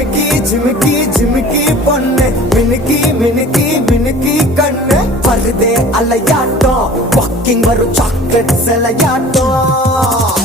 ஜிமிக்கி ஜிமிக்கி ஜிமிக்கி பொண்ணு மினுக்கி மினுக்கி மினுக்கி கண்ணு வருதே அலையாட்டம் வாக்கிங் வரும் சாக்லேட் சிலையாட்டம்